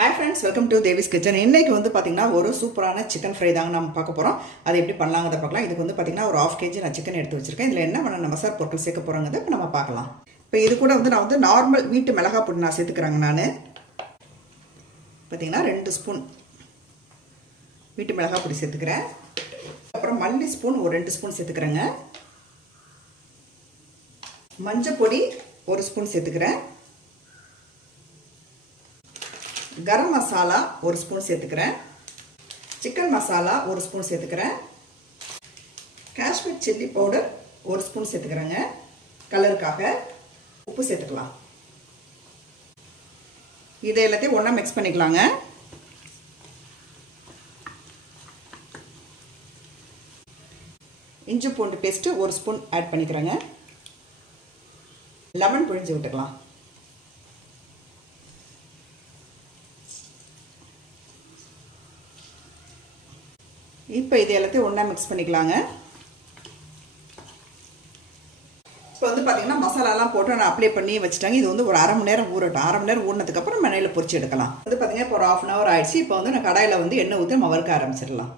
Hi friends, welcome to Devi's kitchen. இன்றைக்கி வந்து பார்த்திங்கன்னா ஒரு சூப்பரான சிக்கன் ஃப்ரை தாங்க நம்ம பார்க்க போகிறோம். அதை எப்படி பண்ணலாங்கிறத பார்க்கலாம். இதுக்கு வந்து பார்த்திங்கன்னா ஒரு 1/2 kg நான் சிக்கன் எடுத்து வச்சுருக்கேன். இதில் என்ன பண்ண மசாலா பொருட்கள் சேர்க்க போகிறோங்கிறத இப்போ நம்ம பார்க்கலாம். இப்போ இது கூட வந்து நான் வந்து நார்மல் வீட்டு மிளகாய் பொடி நான் சேர்த்துக்கிறேங்க. நான் பார்த்திங்கன்னா 2 ஸ்பூன் வீட்டு மிளகாய் பொடி சேர்த்துக்கிறேன். அப்புறம் மல்லி ஸ்பூன் ஒரு 2 ஸ்பூன் சேர்த்துக்கிறேங்க. மஞ்சள் பொடி 1 ஸ்பூன் சேர்த்துக்கிறேன். கரம் மசாலா 1 ஸ்பூன் சேர்த்துக்கிறேன். சிக்கன் மசாலா 1 ஸ்பூன் சேர்த்துக்கிறேன். காஷ்மீர் சில்லி பவுடர் 1 ஸ்பூன் சேர்த்துக்கிறேங்க. கலருக்காக உப்பு சேர்த்துக்கலாம். இதை எல்லாத்தையும் ஒன்றா மிக்ஸ் பண்ணிக்கலாங்க. இஞ்சி பூண்டு பேஸ்ட்டு 1 ஸ்பூன் ஆட் பண்ணிக்கிறேங்க. லெமன் பிழிஞ்சு விட்டுக்கலாம். இப்போ இது எல்லாத்தையும் ஒன்றா மிக்ஸ் பண்ணிக்கலாங்க. இப்போ வந்து பார்த்திங்கன்னா மசாலாலாம் போட்டு நான் அப்ளை பண்ணி வச்சுட்டாங்க. இது வந்து ஒரு 1/2 மணி நேரம் ஊறட்டும். 1/2 மணி நேரம் ஊறினதுக்கப்புறம் எண்ணெயில் பொரிச்சு எடுக்கலாம். வந்து பார்த்திங்கன்னா இப்போ ஒரு 1/2 hour ஆயிடுச்சு. இப்போ வந்து நான் கடாயில் வந்து எண்ணெய் ஊற்றி நம்ம வறுக்க ஆரம்பிச்சிடலாம்.